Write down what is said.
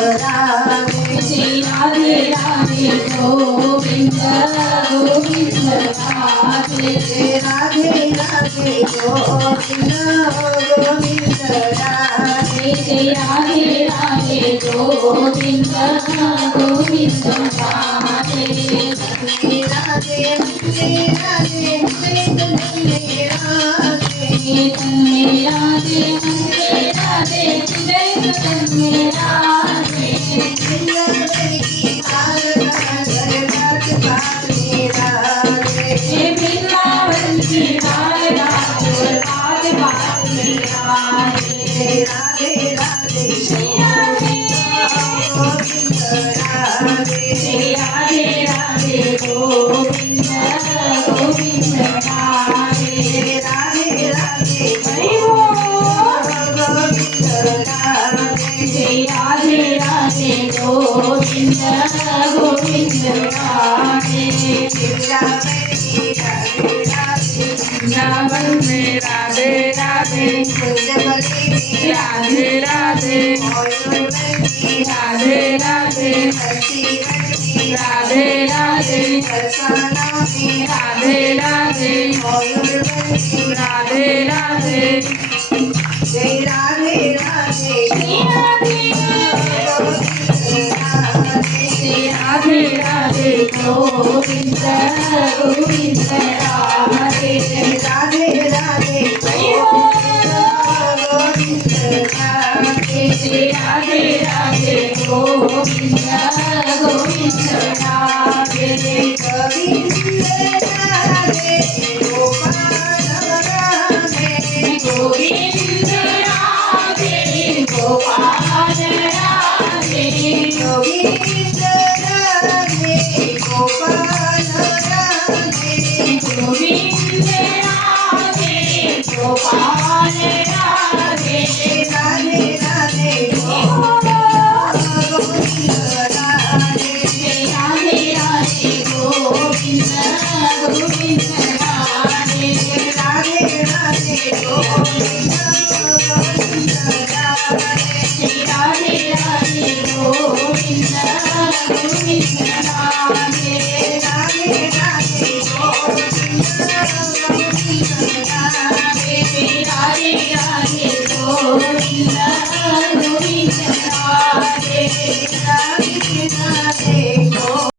राधे श्री राधे राधे गोविंद गोविंद राधे राधे राधे गोविंद गोविंद राधे श्री राधे राधे गोविंद गोविंद राधे राधे राधे राधे तन्मे राधे राधे जय तन्मे राधे वृंदावन की बार बात बात बात में राधे राधे राधे श्री राधे श्री राधे राधे गोविंद गोविंद राधे राधे राधे हरि बोल श्री राधे राधे गोविंद गोविंद राधे वृंदावन में राधे राधे राधे राधे राधे राधे राधे राधे राधे राधे राधे राधे जय राधे राधे श्री राधे श्री राधे राधे गोविंद गोविंद राधे राधे राधे श्री राधे राधे गोविंद गोविंद राधे गोविंद राधे गोपाल राधे गोविंद राधे गोपाल राधे गोविंद राधे गोपाल राधे गोविंद राधे गोपाल राधे राधे राधे गोविंद राधे राधे राधे गोविंद गोविंद राधे राधे राधे गोविंद गोविंद राधे श्री राधे राधे गोविंद गोविंद राधे राधे राधे गोविंद गोविंद राधे श्री राधे राधे गोविंद गोविंद राधे राधे